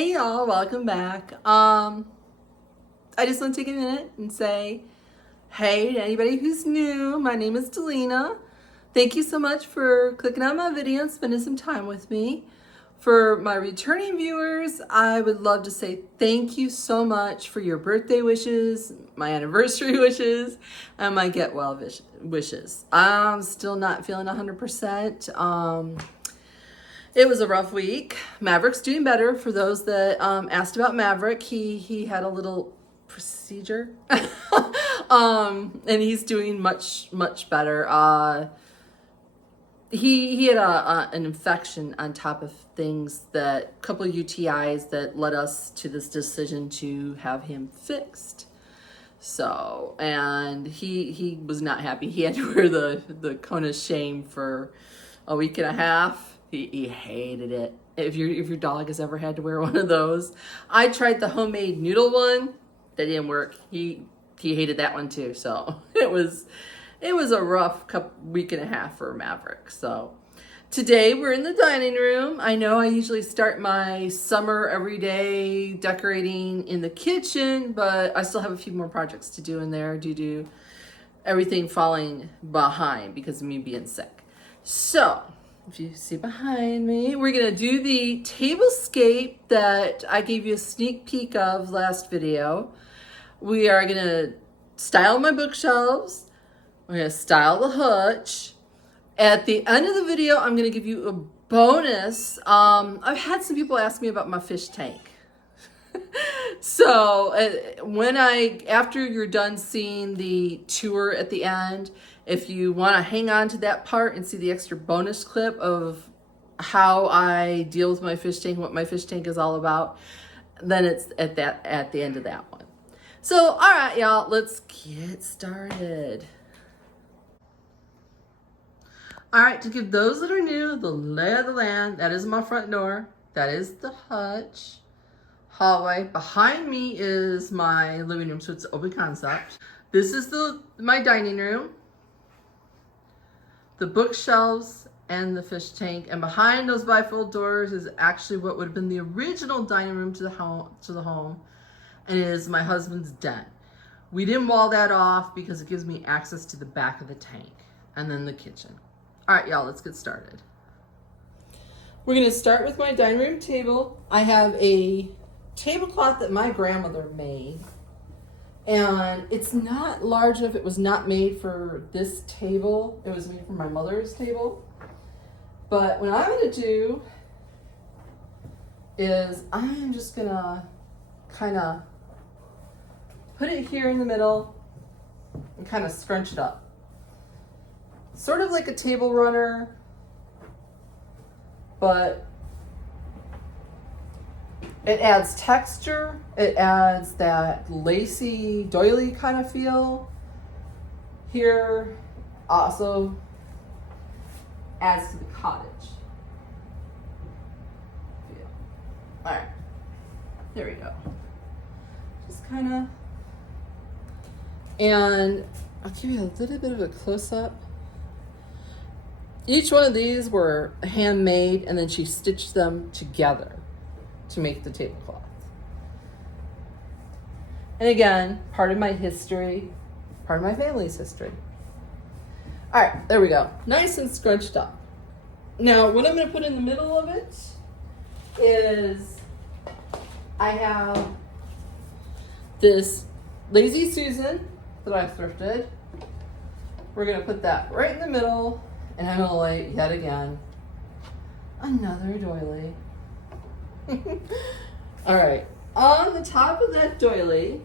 Hey y'all, welcome back. I just want to take a minute and say, hey to anybody who's new, my name is Delina. Thank you so much for clicking on my video and spending some time with me. For my returning viewers, I would love to say thank you so much for your birthday wishes, my anniversary wishes, and my get well wishes. I'm still not feeling 100%. It was a rough week. Maverick's doing better. For those that asked about Maverick, he had a little procedure, and he's doing much better. He had an infection on top of things, that a couple of UTIs that led us to this decision to have him fixed. So, and he was not happy. He had to wear the cone of shame for a week and a half. He hated it. If your dog has ever had to wear one of those, I tried the homemade noodle one. That didn't work. He hated that one too. So it was a rough week and a half for Maverick. So today we're in the dining room. I know I usually start my summer everyday decorating in the kitchen, but I still have a few more projects to do in there due to everything falling behind because of me being sick. So if you see behind me, we're gonna do the tablescape that I gave you a sneak peek of last video. We are gonna style my bookshelves. We're gonna style the hutch. At the end of the video, I'm gonna give you a bonus. I've had some people ask me about my fish tank. So after you're done seeing the tour at the end, if you want to hang on to that part and see the extra bonus clip of how I deal with my fish tank, what my fish tank is all about, then it's at the end of that one. So, all right, y'all, let's get started. All right, to give those that are new the lay of the land, that is my front door. That is the hutch. Hallway. Behind me is my living room, so it's open concept. This is my dining room, the bookshelves, and the fish tank. And behind those bifold doors is actually what would have been the original dining room to the home, and it is my husband's den. We didn't wall that off because it gives me access to the back of the tank, and then the kitchen. All right, y'all, let's get started. We're gonna start with my dining room table. I have a tablecloth that my grandmother made, and it's not large enough. It was not made for this table. It was made for my mother's table. But what I'm going to do is I'm just going to kind of put it here in the middle and kind of scrunch it up. Sort of like a table runner, but it adds texture. It adds that lacy, doily kind of feel. Here also adds to the cottage feel. All right, there we go. Just kind of, and I'll give you a little bit of a close-up. Each one of these were handmade, and then she stitched them together to make the tablecloth. And again, part of my history, part of my family's history. All right, there we go. Nice and scrunched up. Now, what I'm going to put in the middle of it is I have this Lazy Susan that I thrifted. We're going to put that right in the middle, and I'm going to lay, yet again, another doily. All right, on the top of that doily,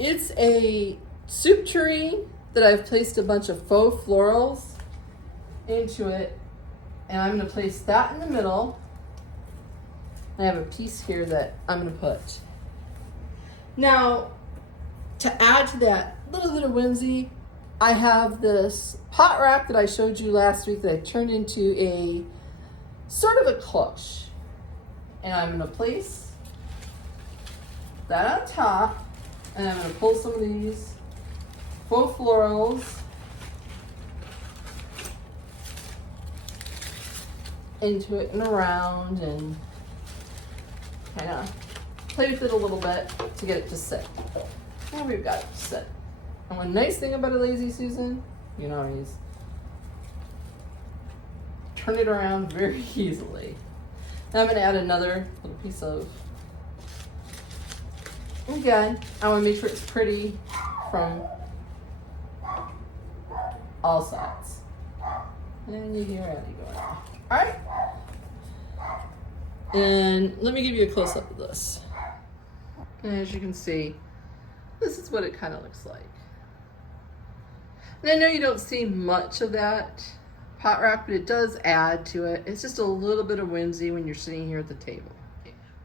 it's a soup tureen that I've placed a bunch of faux florals into it, and I'm going to place that in the middle. I have a piece here that I'm going to put. Now, to add to that little bit of whimsy, I have this pot rack that I showed you last week that I turned into a sort of a cloche, and I'm going to place that on top, and I'm going to pull some of these faux florals into it and around and kind of play with it a little bit to get it to sit. Now we've got it to sit. And one nice thing about a lazy Susan, you know, is turn it around very easily. Now I'm going to add another little piece of, again, I want to make sure it's pretty from all sides. And you hear Addie going off. All right. And let me give you a close-up of this. And as you can see, this is what it kind of looks like. And I know you don't see much of that pot rack, but it does add to it. It's just a little bit of whimsy when you're sitting here at the table.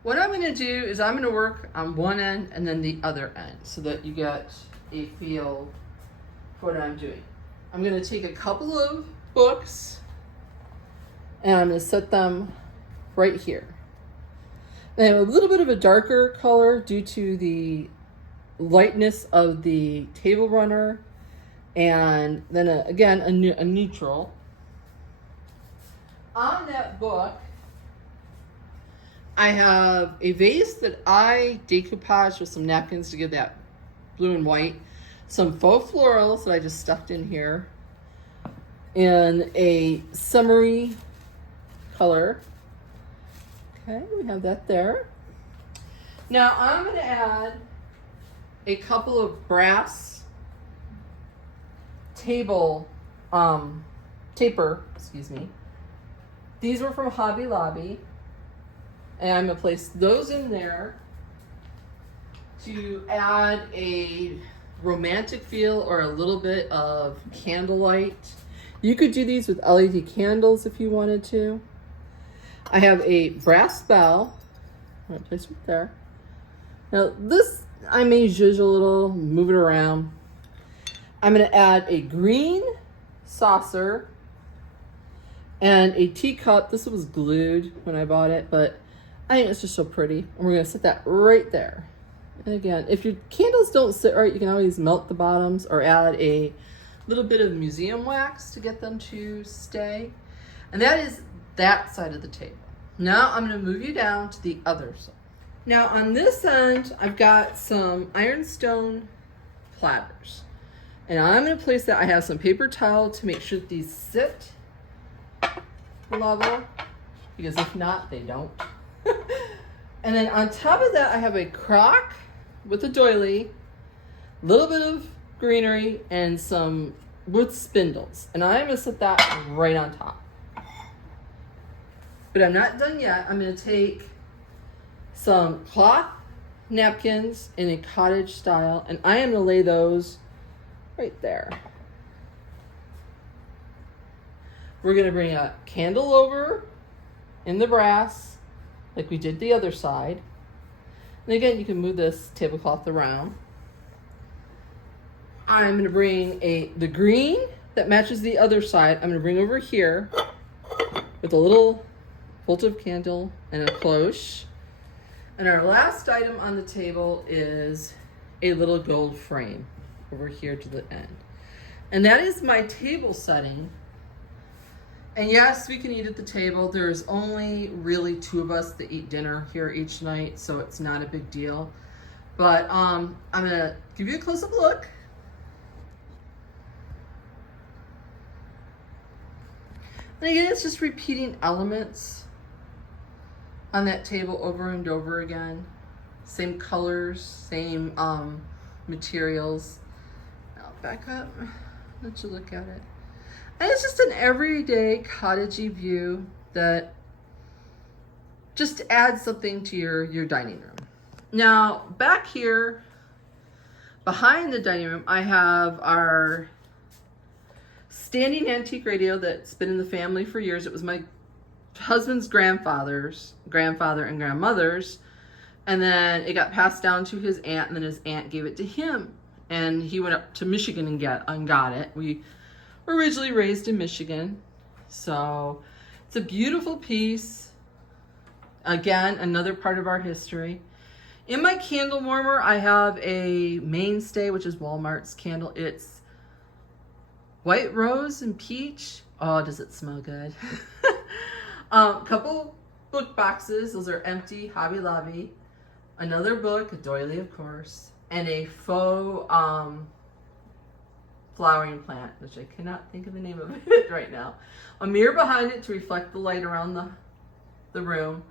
What I'm going to do is I'm going to work on one end and then the other end so that you get a feel for what I'm doing. I'm going to take a couple of books and I'm going to set them right here. They have a little bit of a darker color due to the lightness of the table runner, and then again a neutral. On that book, I have a vase that I decoupaged with some napkins to give that blue and white, some faux florals that I just stuffed in here, and a summery color. Okay, we have that there. Now I'm going to add a couple of brass taper, excuse me. These were from Hobby Lobby, and I'm going to place those in there to add a romantic feel or a little bit of candlelight. You could do these with LED candles if you wanted to. I have a brass bell. I'm going to place it there. Now this, I may zhuzh a little, move it around. I'm going to add a green saucer and a teacup. This was glued when I bought it, but I think it's just so pretty. And we're going to set that right there. And again, if your candles don't sit right, you can always melt the bottoms or add a little bit of museum wax to get them to stay. And that is that side of the table. Now I'm going to move you down to the other side. Now on this end, I've got some ironstone platters. And I'm going to place that. I have some paper towel to make sure that these sit level, because if not, they don't. And then on top of that, I have a crock with a doily, a little bit of greenery, and some wood spindles. And I'm going to set that right on top. But I'm not done yet. I'm going to take some cloth napkins in a cottage style, and I am going to lay those right there. We're going to bring a candle over in the brass, like we did the other side. And again, you can move this tablecloth around. I'm going to bring the green that matches the other side. I'm going to bring over here with a little votive candle and a cloche. And our last item on the table is a little gold frame over here to the end. And that is my table setting. And yes, we can eat at the table. There's only really 2 of us that eat dinner here each night, so it's not a big deal. But I'm gonna give you a close-up look. And again, it's just repeating elements on that table over and over again. Same colors, same materials. I'll back up, let you look at it. And it's just an everyday cottagey view that just adds something to your dining room. Now, back here, behind the dining room, I have our standing antique radio that's been in the family for years. It was my husband's grandfather and grandmother's, and then it got passed down to his aunt, and then his aunt gave it to him, and he went up to Michigan and got it. We were originally raised in Michigan, so it's a beautiful piece. Again, another part of our history. In my candle warmer, I have a mainstay, which is Walmart's candle. It's white rose and peach. Oh, does it smell good? Couple book boxes. Those are empty. Hobby Lobby. Another book, a doily, of course, and a faux flowering plant, which I cannot think of the name of it right now. A mirror behind it to reflect the light around the room.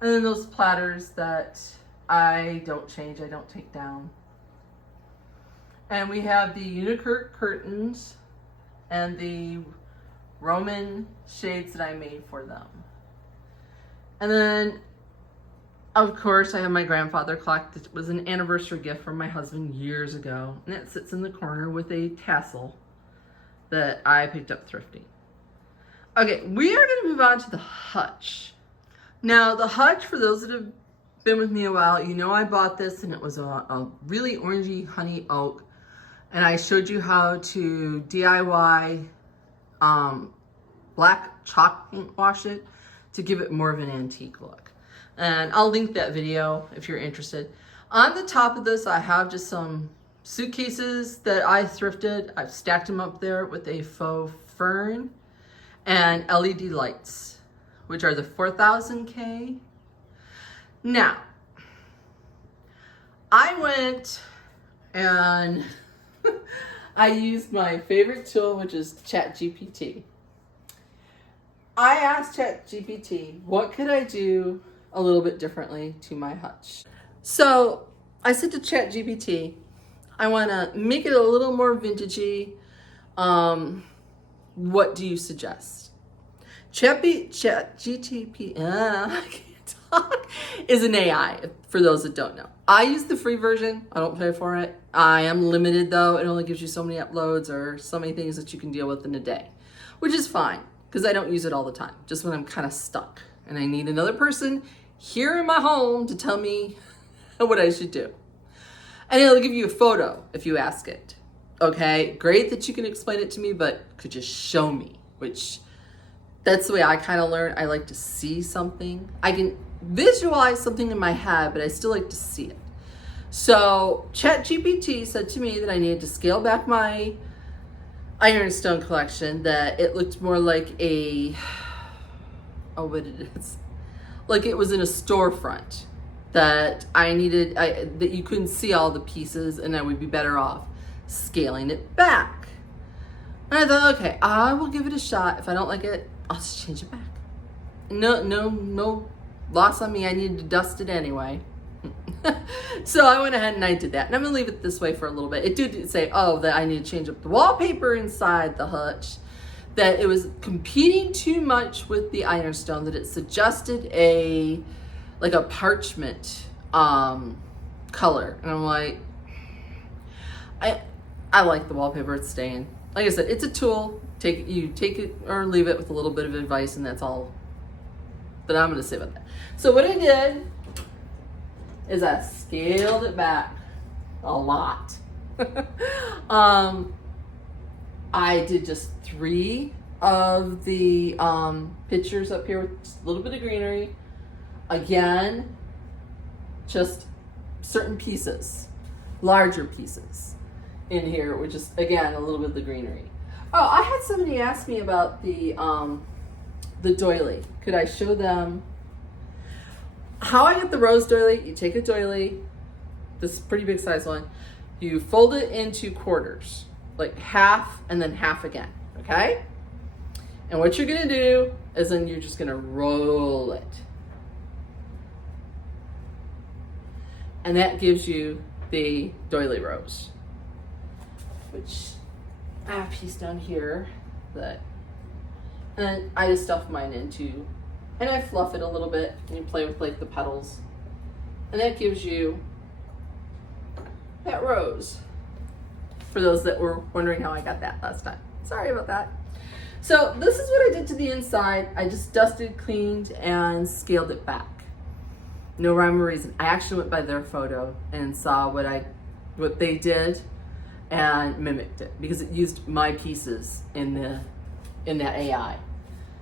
And then those platters that I don't change, I don't take down. And we have the Unicurt curtains and the Roman shades that I made for them. And then, of course, I have my grandfather clock that was an anniversary gift from my husband years ago. And it sits in the corner with a tassel that I picked up thrifting. Okay, we are going to move on to the hutch. Now, the hutch, for those that have been with me a while, you know I bought this and it was a really orangey honey oak. And I showed you how to DIY black chalk paint wash it to give it more of an antique look. And I'll link that video if you're interested. On the top of this, I have just some suitcases that I thrifted. I've stacked them up there with a faux fern and LED lights, which are the 4000K. Now, I went and I used my favorite tool, which is ChatGPT. I asked ChatGPT, what could I do a little bit differently to my hutch? So I said to ChatGPT, I want to make it a little more vintagey. What do you suggest? ChatGPT, I can't talk, is an AI, for those that don't know. I use the free version. I don't pay for it. I am limited though. It only gives you so many uploads or so many things that you can deal with in a day, which is fine because I don't use it all the time, just when I'm kind of stuck and I need another person here in my home to tell me what I should do. And it'll give you a photo if you ask it. Okay, great that you can explain it to me, but could you show me? Which, that's the way I kind of learn. I like to see something. I can visualize something in my head, but I still like to see it. So ChatGPT said to me that I needed to scale back my ironstone collection, that it looked more like a, oh, what it is, like it was in a storefront, that I needed, that you couldn't see all the pieces and I would be better off scaling it back. And I thought, okay, I will give it a shot. If I don't like it, I'll just change it back. No loss on me. I needed to dust it anyway. So I went ahead and I did that. And I'm gonna leave it this way for a little bit. It did say, oh, that I need to change up the wallpaper inside the hutch, that it was competing too much with the ironstone, that it suggested like a parchment color. And I'm like, I like the wallpaper, it's staying. Like I said, it's a tool. You take it or leave it with a little bit of advice, and that's all that I'm gonna say about that. So what I did is I scaled it back a lot. I did just 3 of the pictures up here with just a little bit of greenery. Again, just certain pieces, larger pieces in here, which is, again, a little bit of the greenery. Oh, I had somebody ask me about the doily. Could I show them how I get the rose doily? You take a doily, this pretty big size one, you fold it into quarters, like half and then half again, okay? And what you're gonna do is then you're just gonna roll it. And that gives you the doily rose, which I have a piece down here that, and I just stuff mine into, and I fluff it a little bit, and you play with like the petals, and that gives you that rose. For those that were wondering how I got that last time. Sorry about that. So this is what I did to the inside. I just dusted, cleaned, and scaled it back. No rhyme or reason. I actually went by their photo and saw what they did and mimicked it, because it used my pieces in that AI.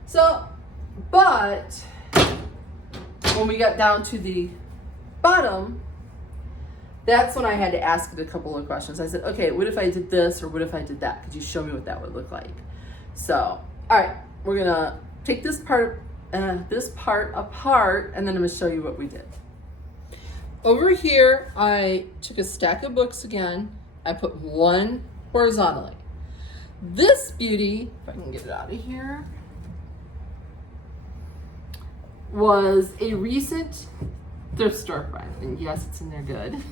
So, but when we got down to the bottom, that's when I had to ask it a couple of questions. I said, okay, what if I did this, or what if I did that? Could you show me what that would look like? So, all right, we're gonna take this part this part apart, and then I'm going to show you what we did. Over here, I took a stack of books again. I put one horizontally. This beauty, if I can get it out of here, was a recent thrift store find. And yes, it's in there good.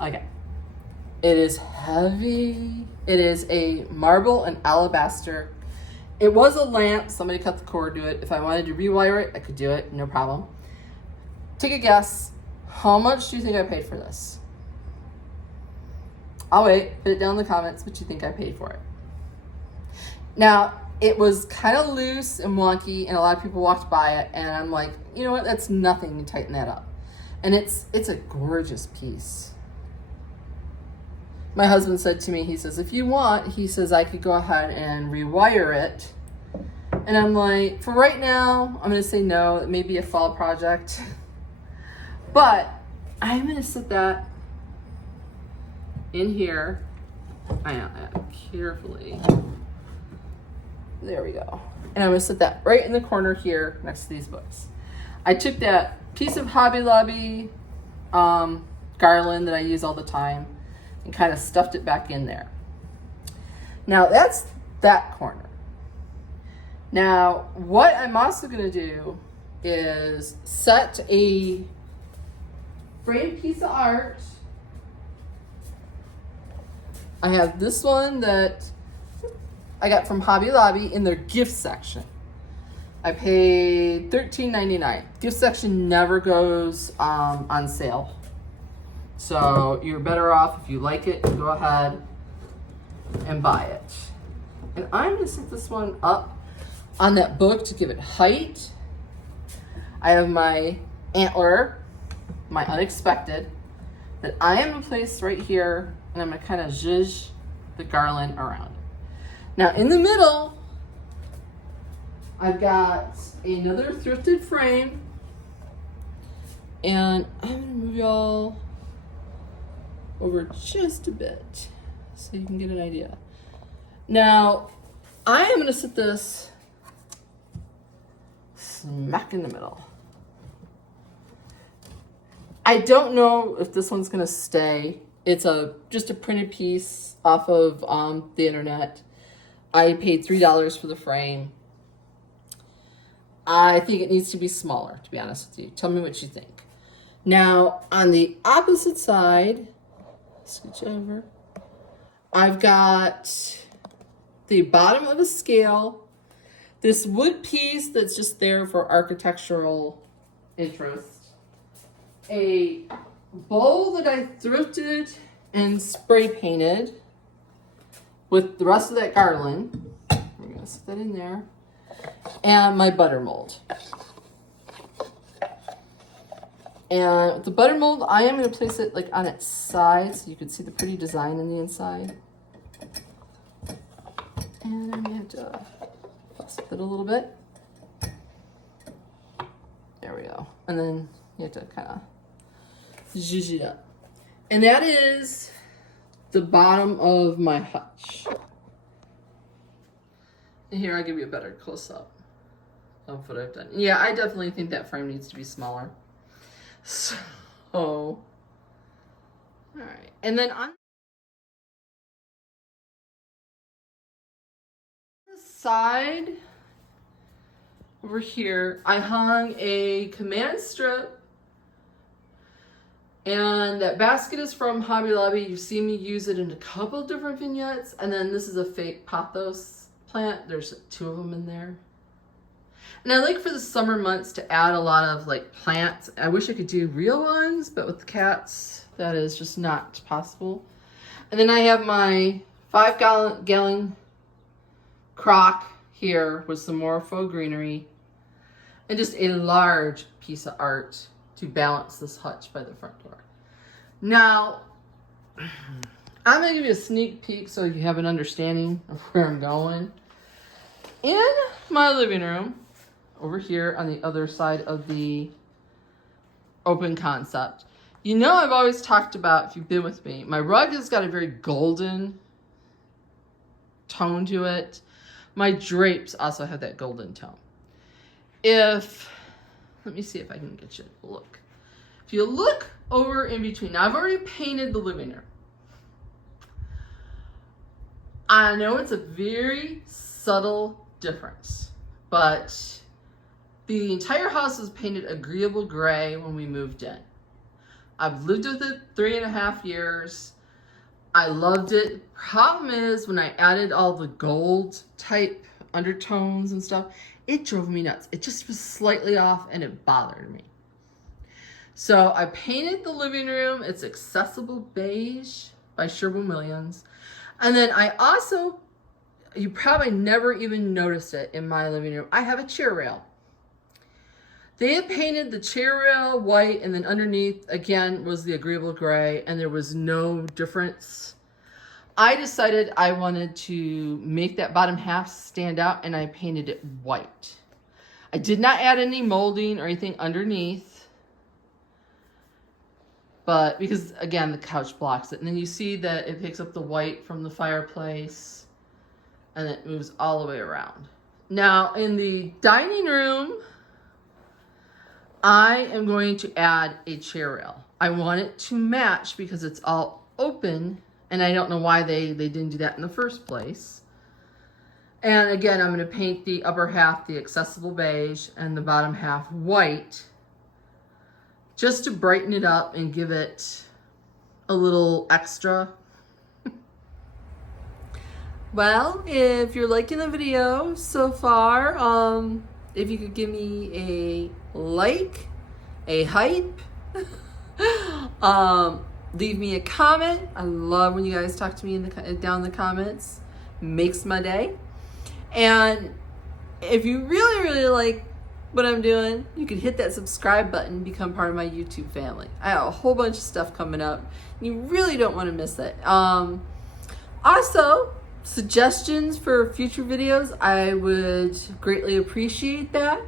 Okay. It is heavy. It is a marble and alabaster. It was a lamp. Somebody cut the cord to it. If I wanted to rewire it, I could do it. No problem. Take a guess. How much do you think I paid for this? I'll wait. Put it down in the comments what you think I paid for it. Now, it was kind of loose and wonky, and a lot of people walked by it, and I'm like, you know what? That's nothing to tighten that up. And it's a gorgeous piece. My husband said to me, he says, if you want, he says, I could go ahead and rewire it. And I'm like, for right now, I'm going to say no. It may be a fall project. But I'm going to sit that in here. I am carefully. There we go. And I'm going to sit that right in the corner here next to these books. I took that piece of Hobby Lobby garland that I use all the time and kind of stuffed it back in there. Now that's that corner. Now what I'm also going to do is set a framed piece of art. I have this one that I got from Hobby Lobby in their gift section. I paid $13.99. Gift section never goes on sale. So you're better off, if you like it, go ahead and buy it. And I'm gonna set this one up on that book to give it height. I have my antler, my unexpected, that I am gonna place right here, and I'm gonna kind of zhuzh the garland around it. Now in the middle, I've got another thrifted frame, and I'm gonna move y'all over just a bit so you can get an idea. Now, I am gonna sit this smack in the middle. I don't know if this one's gonna stay. It's just a printed piece off of the internet. I paid $3 for the frame. I think it needs to be smaller, to be honest with you. Tell me what you think. Now, on the opposite side, scooch over, I've got the bottom of a scale, this wood piece that's just there for architectural interest, a bowl that I thrifted and spray painted with the rest of that garland. We're gonna set that in there. And my butter mold. And with the butter mold, I am going to place it like on its side so you can see the pretty design in the inside. And I'm going to have to fuss with it a little bit. There we go. And then you have to kind of zhuzh it up. And that is the bottom of my hutch. And here, I'll give you a better close-up of what I've done. Yeah, I definitely think that frame needs to be smaller. So, all right. And then on the side over here, I hung a command strip. And that basket is from Hobby Lobby. You've seen me use it in a couple different vignettes. And then this is a fake pothos plant. There's 2 of them in there. And I like for the summer months to add a lot of like plants. I wish I could do real ones, but with the cats, that is just not possible. And then I have my 5-gallon crock here with some more faux greenery and just a large piece of art to balance this hutch by the front door. Now, I'm gonna give you a sneak peek so you have an understanding of where I'm going. In my living room, over here on the other side of the open concept, you know I've always talked about, if you've been with me, my rug has got a very golden tone to it. My drapes also have that golden tone. let me see if I can get you to look. If you look over in between, now I've already painted the living room. I know it's a very subtle difference, but the entire house was painted agreeable gray when we moved in. I've lived with it 3.5 years. I loved it. Problem is, when I added all the gold type undertones and stuff, it drove me nuts. It just was slightly off and it bothered me. So I painted the living room. It's Accessible Beige by Sherwin-Williams. And then I also, you probably never even noticed it in my living room, I have a chair rail. They had painted the chair rail white, and then underneath, again, was the agreeable gray, and there was no difference. I decided I wanted to make that bottom half stand out, and I painted it white. I did not add any molding or anything underneath, but because, again, the couch blocks it. And then you see that it picks up the white from the fireplace, and it moves all the way around. Now, in the dining room, I am going to add a chair rail. I want it to match because it's all open, and I don't know why they didn't do that in the first place. And again, I'm going to paint the upper half the Accessible Beige and the bottom half white, just to brighten it up and give it a little extra. Well, if you're liking the video so far, if you could give me a like, a hype, leave me a comment. I love when you guys talk to me down in the comments. Makes my day. And if you really like what I'm doing, you can hit that subscribe button, become part of my YouTube family. I have a whole bunch of stuff coming up. You really don't want to miss it. Also, suggestions for future videos, I would greatly appreciate that.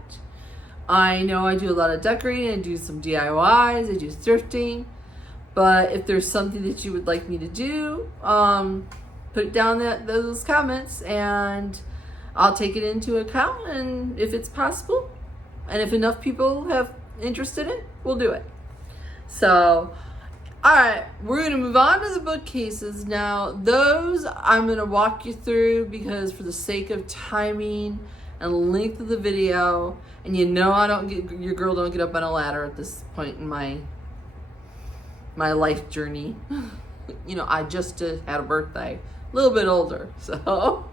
I know I do a lot of decorating, I do some DIYs, I do thrifting, but if there's something that you would like me to do, put it down those comments and I'll take it into account, and if it's possible, and if enough people have interest in it, we'll do it. So, alright, we're going to move on to the bookcases now. Those I'm going to walk you through because for the sake of timing and length of the video, and you know your girl don't get up on a ladder at this point in my life journey. You know, I just had a birthday, a little bit older, so.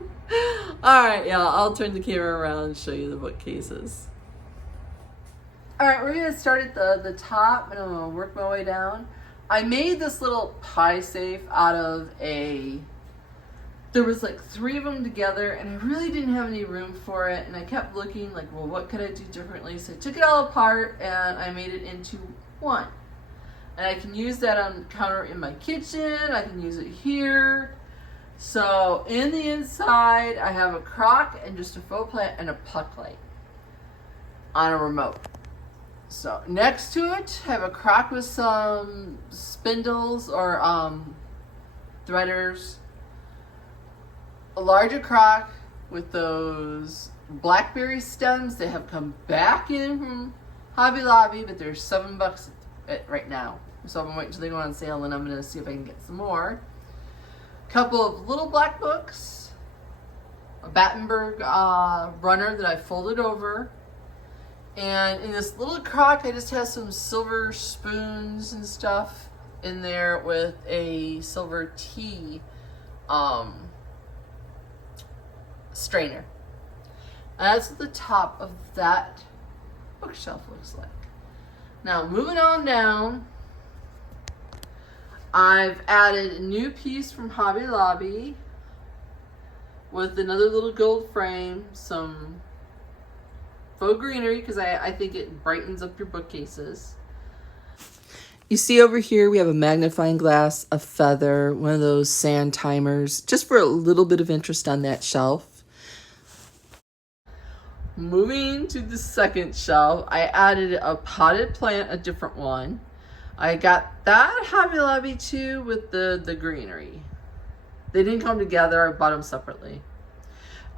Alright, yeah, I'll turn the camera around and show you the bookcases. Alright, we're going to start at the top, and I'm going to work my way down. I made this little pie safe out of there was like 3 of them together, and I really didn't have any room for it, and I kept looking like, well, what could I do differently? So I took it all apart, and I made it into one. And I can use that on the counter in my kitchen, I can use it here. So in the inside, I have a crock and just a faux plant and a puck light on a remote. So next to it, I have a crock with some spindles or threaders. A larger crock with those blackberry stems. They have come back in from Hobby Lobby, but they're $7 right now. So I'm waiting until they go on sale, and I'm going to see if I can get some more. A couple of little black books. A Battenberg runner that I folded over. And in this little crock, I just have some silver spoons and stuff in there with a silver tea strainer. And that's what the top of that bookshelf looks like. Now, moving on down, I've added a new piece from Hobby Lobby with another little gold frame, some faux greenery, because I think it brightens up your bookcases. You see over here we have a magnifying glass, a feather, one of those sand timers, just for a little bit of interest on that shelf. Moving to the second shelf, I added a potted plant, a different one. I got that at Hobby Lobby too with the greenery. They didn't come together, I bought them separately.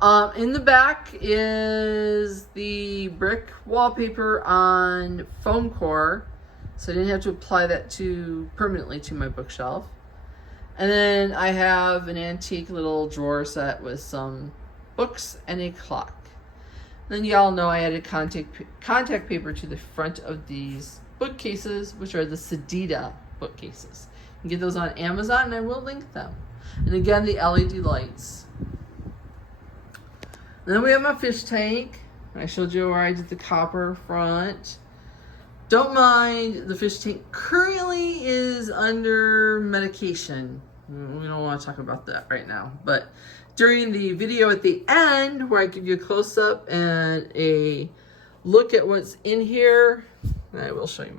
In the back is the brick wallpaper on foam core, so I didn't have to apply that permanently to my bookshelf. And then I have an antique little drawer set with some books and a clock. Then y'all know I added contact paper to the front of these bookcases, which are the Sedita bookcases. You can get those on Amazon, and I will link them. And again, the LED lights. Then we have my fish tank. I showed you where I did the copper front. Don't mind, the fish tank currently is under medication. We don't want to talk about that right now. But during the video at the end, where I give you a close-up and a look at what's in here, I will show you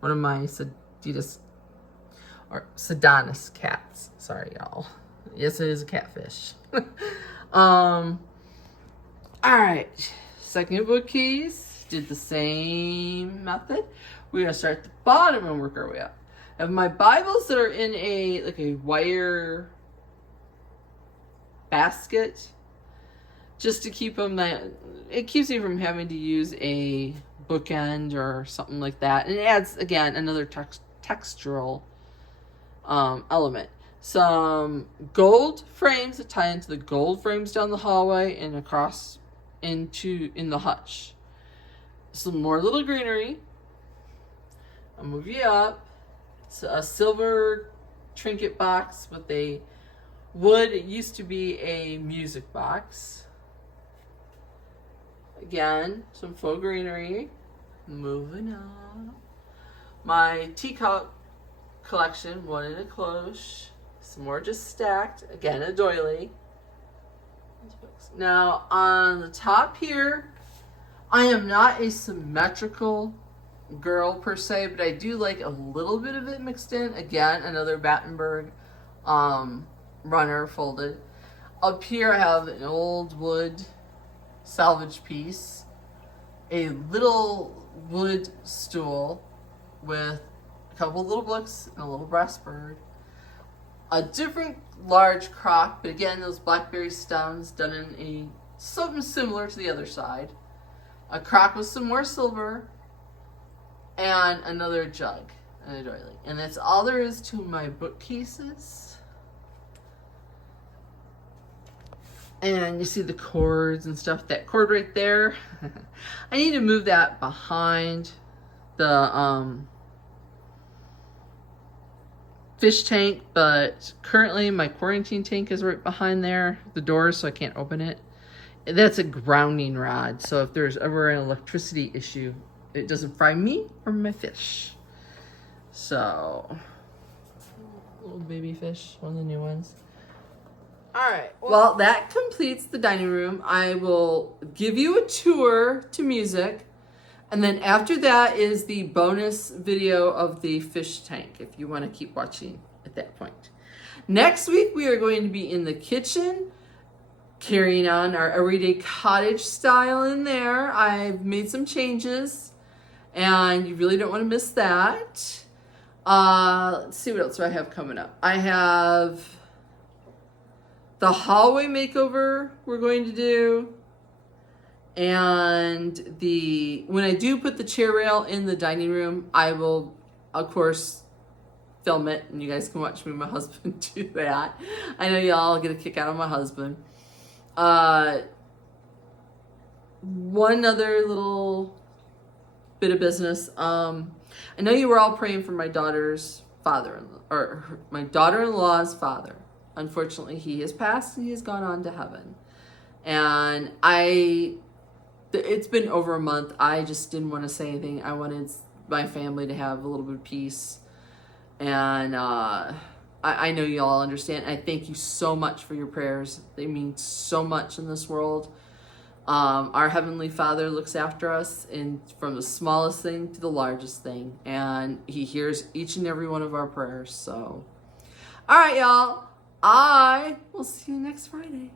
one of my Sedanus cats. Sorry, y'all. Yes, it is a catfish. All right, second bookcase, did the same method. We're gonna start at the bottom and work our way up. I have my Bibles that are in a wire basket, just to keep them. It keeps me from having to use a bookend or something like that, and it adds again another textural element. Some gold frames that tie into the gold frames down the hallway and across in the hutch. Some more little greenery. I'll move you up. It's a silver trinket box with a wood. It used to be a music box. Again, some faux greenery. Moving up. My teacup collection, one in a cloche. Some more just stacked. Again, a doily. Now, on the top here, I am not a symmetrical girl per se, but I do like a little bit of it mixed in. Again, another Battenberg runner folded. Up here, I have an old wood salvage piece, a little wood stool with a couple little books and a little brass bird. A different large crock, but again, those blackberry stems done in something similar to the other side. A crock with some more silver, and another jug and a doily. And that's all there is to my bookcases. And you see the cords and stuff. That cord right there, I need to move that behind the fish tank, but currently my quarantine tank is right behind there, the door, so I can't open it. That's a grounding rod, so if there's ever an electricity issue, it doesn't fry me or my fish. So, little baby fish, one of the new ones. All right, well, that completes the dining room. I will give you a tour to music. And then after that is the bonus video of the fish tank, if you want to keep watching at that point. Next week, we are going to be in the kitchen, carrying on our everyday cottage style in there. I've made some changes, and you really don't want to miss that. Let's see what else do I have coming up. I have the hallway makeover we're going to do. And when I do put the chair rail in the dining room, I will, of course, film it, and you guys can watch me and my husband do that. I know y'all get a kick out of my husband. One other little bit of business. I know you were all praying for my daughter's father-in-law, or my daughter-in-law's father. Unfortunately, he has passed and he has gone on to heaven. And it's been over a month. I just didn't want to say anything. I wanted my family to have a little bit of peace. And I know you all understand. I thank you so much for your prayers. They mean so much in this world. Our Heavenly Father looks after us from the smallest thing to the largest thing. And He hears each and every one of our prayers. So, all right, y'all. I will see you next Friday.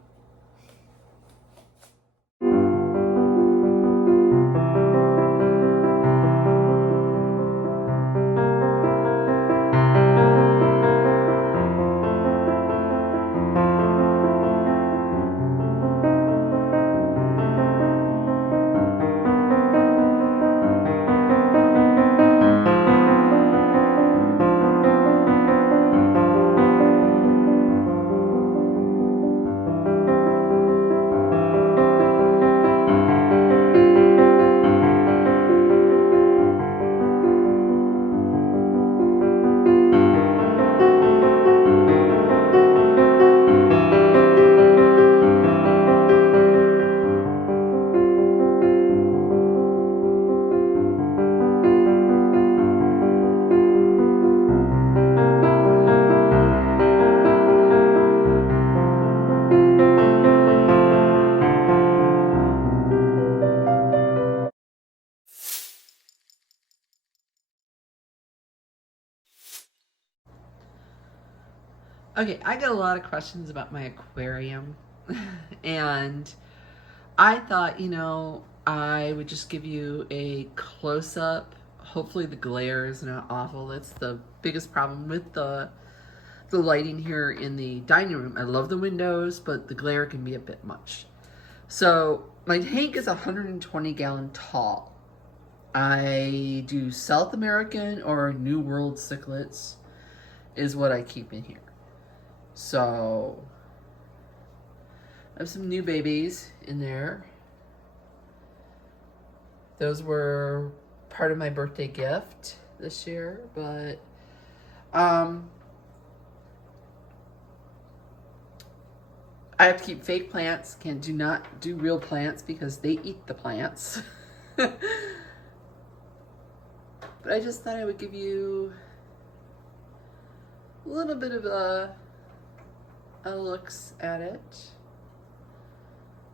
Okay, I got a lot of questions about my aquarium. And I thought, I would just give you a close-up. Hopefully the glare is not awful. That's the biggest problem with the lighting here in the dining room. I love the windows, but the glare can be a bit much. So my tank is 120 gallon tall. I do South American or New World cichlids is what I keep in here. So I have some new babies in there. Those were part of my birthday gift this year, but I have to keep fake plants. Do not do real plants because they eat the plants. But I just thought I would give you a little bit of a looks at it.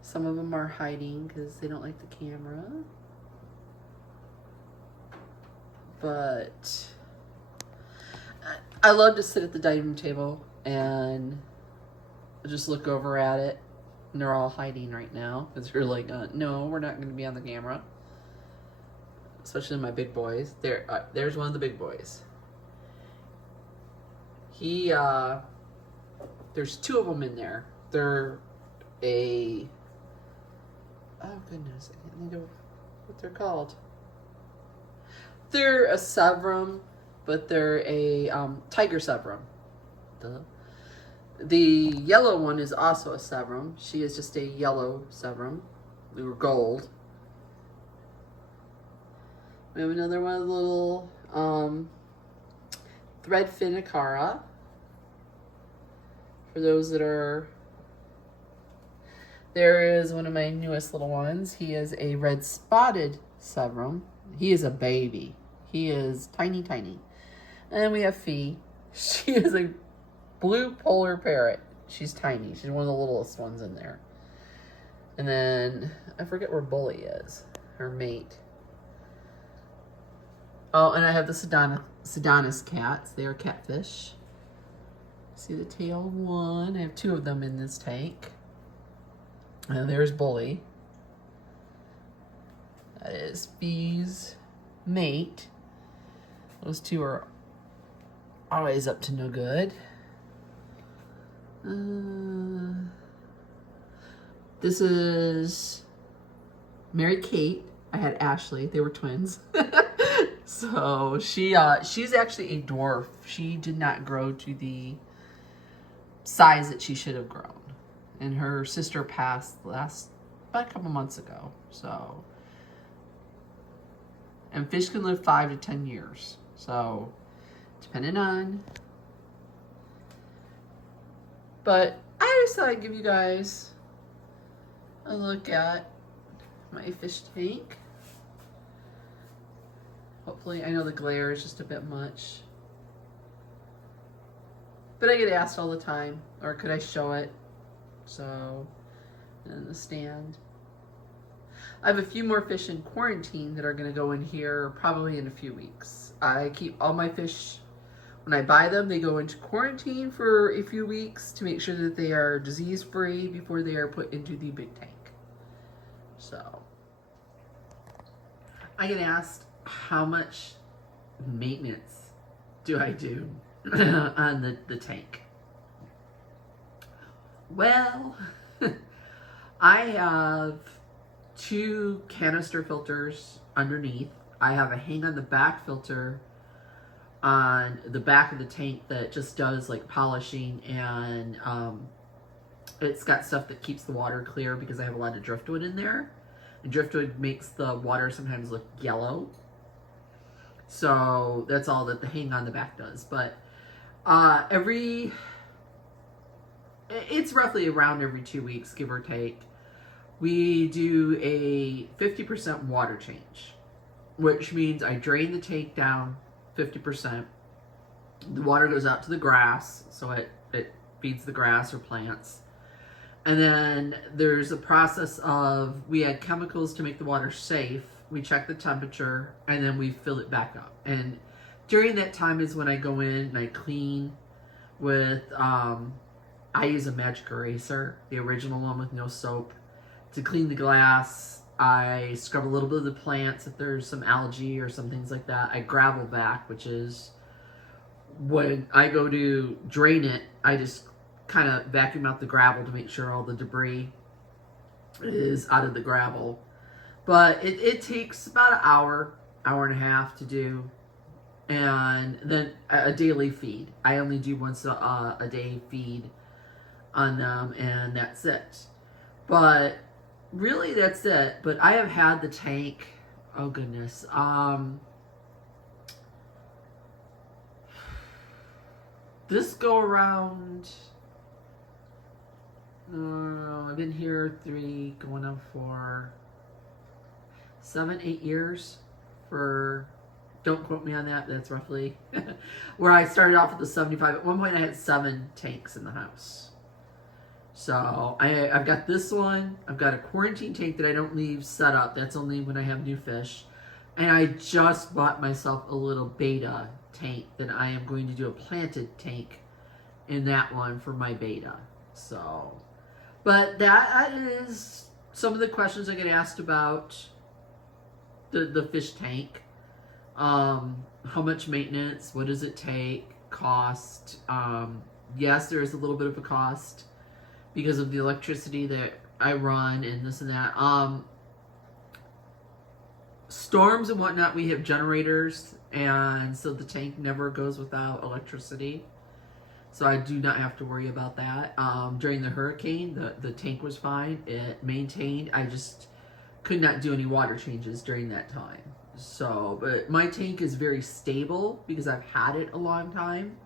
Some of them are hiding because they don't like the camera. But I love to sit at the dining room table and just look over at it. And they're all hiding right now because they're like, no, we're not going to be on the camera. Especially my big boys. There's one of the big boys. There's two of them in there. They're oh goodness, I can't think of what they're called. They're a Severum, but they're a Tiger Severum. The yellow one is also a Severum. She is just a yellow Severum. They were gold. We have another one of the little thread finicara. For those that are, there is one of my newest little ones. He is a red spotted Severum. He is a baby. He is tiny, tiny. And we have Fee. She is a blue polar parrot. She's tiny. She's one of the littlest ones in there. And then I forget where Bully is, her mate. Oh, and I have the Sedanus cats. They are catfish. See the tail of one. I have two of them in this tank. And there's Bully. That is Fee's mate. Those two are always up to no good. This is Mary Kate. I had Ashley. They were twins. So she's actually a dwarf. She did not grow to the size that she should have grown. And her sister passed about a couple months ago. So, and fish can live 5 to 10 years. So, depending on. But I just thought I'd give you guys a look at my fish tank. Hopefully, I know the glare is just a bit much. But I get asked all the time, or could I show it? So, and the stand. I have a few more fish in quarantine that are going to go in here probably in a few weeks. I keep all my fish, when I buy them, they go into quarantine for a few weeks to make sure that they are disease-free before they are put into the big tank. So, I get asked, how much maintenance do I do on the tank? Well, I have 2 canister filters underneath. I have a hang on the back filter on the back of the tank that just does like polishing, and it's got stuff that keeps the water clear because I have a lot of driftwood in there. And driftwood makes the water sometimes look yellow. So that's all that the hang on the back does. But it's roughly around every 2 weeks, give or take, we do a 50% water change, which means I drain the tank down 50%. The water goes out to the grass, so it feeds the grass or plants. And then there's a process of, we add chemicals to make the water safe. We check the temperature, and then we fill it back up. And during that time is when I go in and I clean with, I use a magic eraser, the original one with no soap. To clean the glass, I scrub a little bit of the plants if there's some algae or some things like that. I gravel back, which is when I go to drain it, I just kind of vacuum out the gravel to make sure all the debris is out of the gravel. But it takes about an hour, hour and a half to do. And then a daily feed. I only do once a day feed on them, and that's it. But really, that's it. But I have had the tank, oh goodness, this go around, I've been here going on for 7, 8 years. Don't quote me on that, that's roughly where I started off with the 75. At one point I had 7 tanks in the house. So I've got this one. I've got a quarantine tank that I don't leave set up. That's only when I have new fish. And I just bought myself a little beta tank that I am going to do a planted tank in that one for my beta. So, but that is some of the questions I get asked about the fish tank. How much maintenance? What does it take? Cost? Yes, there is a little bit of a cost because of the electricity that I run and this and that. Storms and whatnot, we have generators, and so the tank never goes without electricity. So I do not have to worry about that. During the hurricane, the tank was fine. It maintained. I just could not do any water changes during that time. So, but my tank is very stable because I've had it a long time.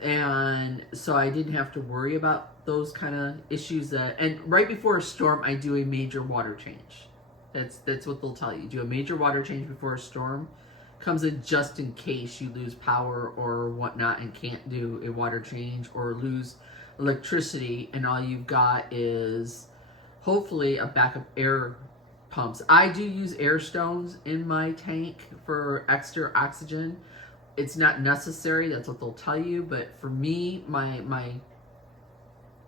And so I didn't have to worry about those kind of issues and right before a storm, I do a major water change. That's what they'll tell you. Do a major water change before a storm. Comes in just in case you lose power or whatnot and can't do a water change or lose electricity, and all you've got is hopefully a backup air pumps. I do use air stones in my tank for extra oxygen. It's not necessary, that's what they'll tell you, but for me,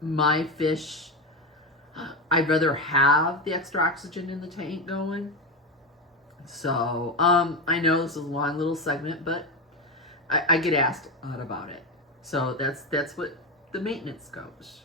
my fish, I'd rather have the extra oxygen in the tank going. So, I know this is a long little segment, but I get asked a lot about it. So that's what the maintenance goes.